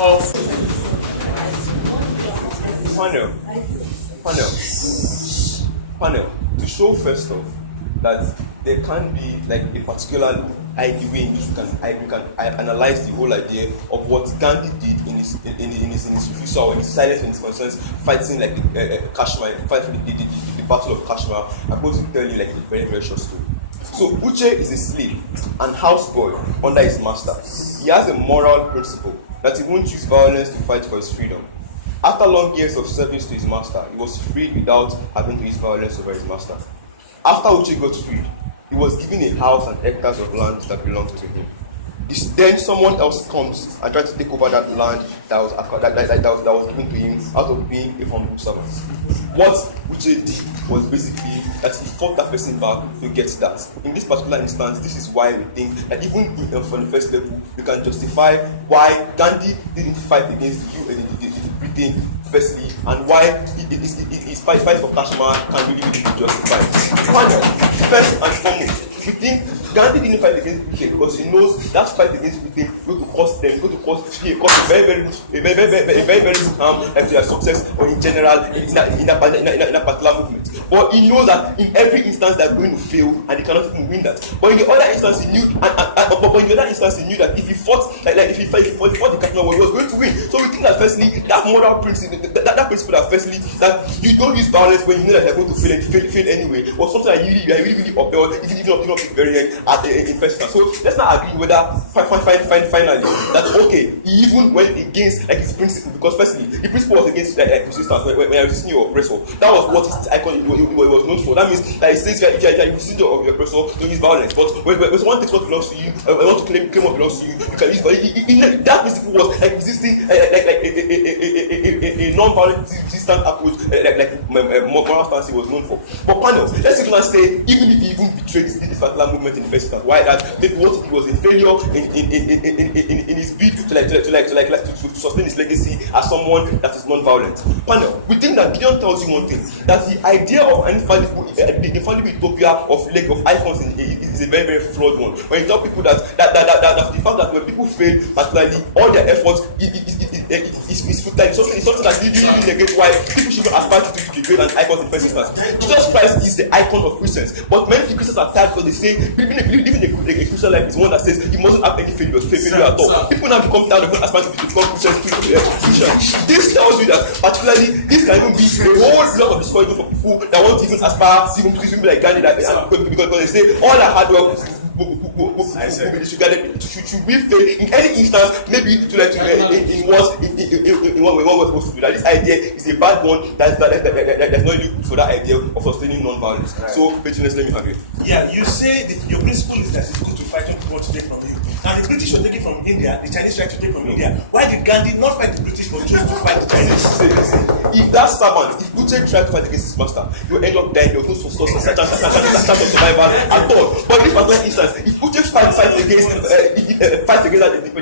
of panel to show first off that there can be like a particular way in which we can analyze the whole idea of what Gandhi did in his refusal, in his silence, in his concerns, fighting like Kashmir, fighting the battle of Kashmir. I'm going to tell you like a very, very short story. So Uche is a slave and houseboy under his master. He has a moral principle that he won't use violence to fight for his freedom. After long years of service to his master, he was freed without having to use violence over his master. After Uche got freed, he was given a house and hectares of land that belonged to him. Then someone else comes and tries to take over that land that was given to him out of being a humble servant. What Uche did was basically that he fought that person back to get that. In this particular instance, this is why we think that even from the first level, you can justify why Gandhi didn't fight against Britain firstly, and why his fight for Kashmir can really be justified. First and foremost, we think Gandhi didn't fight against Britain because he knows that fight against Britain going to cost them, going to cause very harm to their success or in general in a particular movement. But he knows that in every instance they're going to fail and they cannot even win that. But in the other instance, he knew, that if he fought if he fought the Kashmir war, he was going to win. So we think that firstly, that moral principle, that principle that firstly that you don't use violence when you know that they're going to fail anyway, or something that you are really upheld, even not very end in first instance. So let's not agree whether finally that okay, he even went against like his principle, because firstly the principle was against resistance when I resisting your oppressor. That was what his icon was known for. That means that it says if you are resisting your oppressor, don't use violence. But when someone takes what belongs to you, want to claim what belongs to you, you can use violence. That principle was like resisting a non-violent resistant approach, moral stance he was known for. But panel, let's even say even if he even betrayed this particular movement in the first instance, why that maybe what he was a failure in his bid to sustain his legacy as someone that is non-violent. Panel, we think that Gideon tells you one thing, that the idea of an infallible utopia of icons is a very, very flawed one. When you tell people that the fact that when people fail, particularly all their efforts is futile, it's something that really negates why people should not aspire to be great and icons in the first instance. Jesus Christ is the icon of Christians, but many Christians are tired because they say living a Christian life is one that says you mustn't have any failure at all. People now become tired of aspiring to become Christians. This tells you that particularly this can even be a whole lot of discouragement for people that want to even aspire to even be like Gandhi, because they say all our hard work should we fail in any instance, maybe in what we're supposed to do. That this idea is a bad one. That's not good for that idea of sustaining non-violence. Right. So, patience, let me have it. Yeah, you say that your principle is that it's good to fight what you want to take from you. And the British were taking from India, the Chinese tried to take from India. Why did Gandhi not fight the British but choose to fight the Chinese? If that servant, if Uche tried to fight against his master, you will end up dying. There was no chance of survival at all. But in this particular instance, if Uche fights against the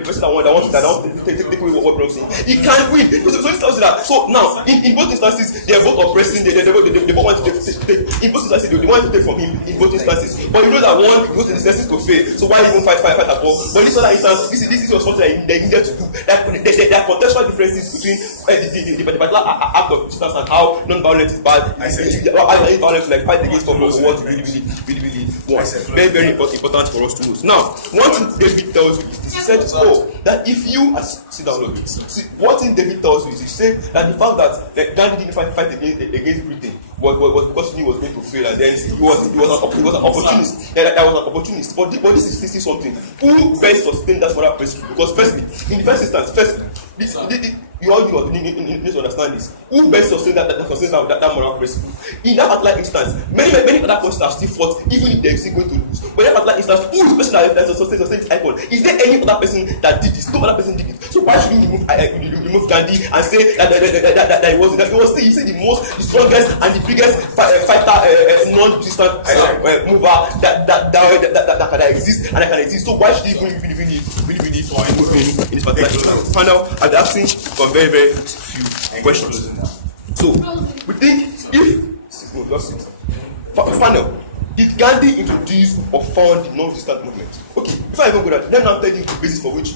person that wants to take away what belongs to him, he can't win. So it tells you that. So now, in both instances, they are both oppressing. They both want to take. In both instances, they want to take from him. In both instances, but you know that one goes to the senses to fail. So why even fight at all? But in this other instance, this is something that they needed to do. There are contextual differences between the particular act of resistance and how non-violence is bad. Violence like fight against what you really want. Very, very important for us to know. Now, one thing David tells you is this. He said, that if you sit down, look. See, what thing David tells you is he said that the fact that Gandhi didn't fight against Britain was because he was going to fail, and then he was an opportunist. That was an opportunist. But this is something. Who best sustain that moral principle? Because firstly, in the first instance, you all need to understand this. Who best sustains that moral principle? In that particular instance, many other countries have still fought, even if they're still going to lose. But in that particular instance, who is the person that sustains this icon? Is there any other person that did this? No other person did it. So why should you remove Gandhi and say that it was still, you say the strongest and the biggest fighter, non-resistant mover that can exist and that can exist. So why should you really in this particular instance? Final, I'm asking some very, very few questions. So we think panel, did Gandhi introduce or found the non-resistant movement? Okay, before I even go that, let me now tell you the basis for which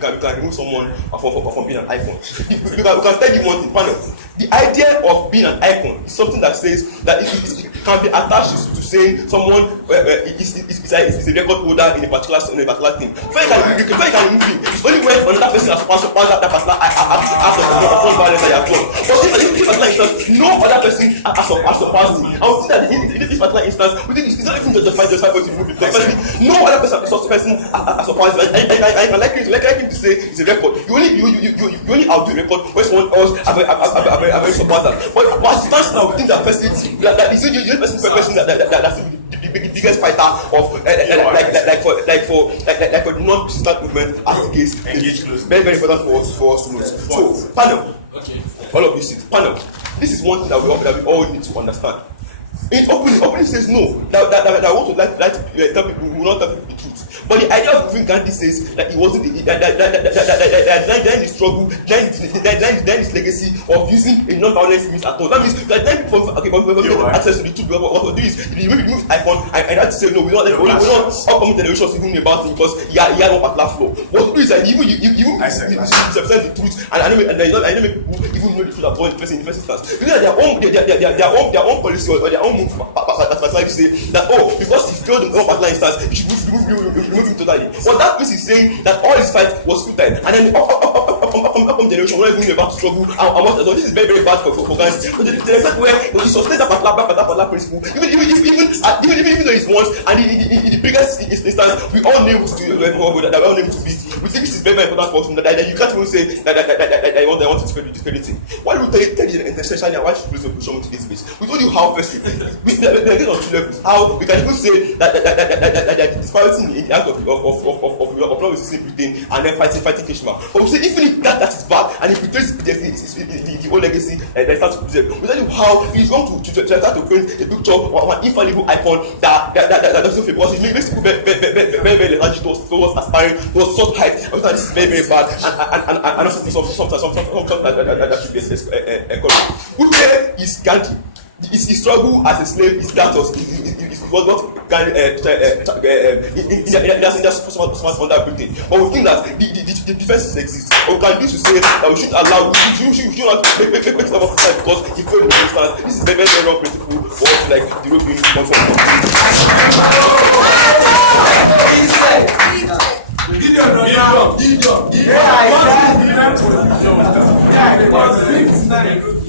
can remove someone from being an icon. We can tell you one thing, panel. The idea of being an icon is something that says that it can be attached to saying someone is a record holder in a particular thing. Before you can remove him, it's only when another person has passed that particular act of violence that you have done. But in this particular instance, no other person has surpassed him. I would say that in this particular instance, it's not even justified for you to remove him. No other person has surpassed him. And I like him to say it's a record. You only outdo a record when someone else have very surpassed that. But as it stands now, we think that person that is the only person that's the biggest fighter of for the non-persistent movement as the case. Engage close. Very, very important for us to know. So, panel. Okay. All of you sit. Panel. This is one thing that we all need to understand. It openly says no. That I want to tell people, we will not tell people the truth. But the idea of moving Gandhi says that it wasn't that the struggle, then his legacy of using a non-violent means at all. That means that then people get access to the truth. What we do is we remove his icon and had to say no, we not upcoming generations even about it because he had one particular flaw. What we do is that even represent the truth and I know people even know the truth at all in the first instance. Because their own policy or their own move that's say that because he failed in one particular instance, he should remove him totally. What that means is saying that all his fight was futile, and then up generation will not even about struggle. This is very, very bad for guys. But the extent where he sustains that particular principle, even though he's once, and in the biggest instance, we all know that we all name to be. We think this is very, very important for us. That you can't even say that I want to discredit him. Why do we tell you essentially why should we push on to this base? We told you how first we get on two levels. How we can even say that disparity in the act of law is the same thing, and then fighting KASHMIR. But we say even if that is bad, and if we trace the whole legacy that starts to preserve, we tell you how he's going to start to paint a picture of an infallible icon that doesn't fit. Because it makes people very lethargic towards aspiring towards such height. I think this is very, very bad, and also sometimes that should be encouraged. Who is Gandhi? His struggle as a slave is that was what Gandhi under Britain. But we think that the defenses exist. But we can do to say that we should allow, we should not make it about time because he failed in the instance. This is very, very wrong principle for us like the European conform. Gideon.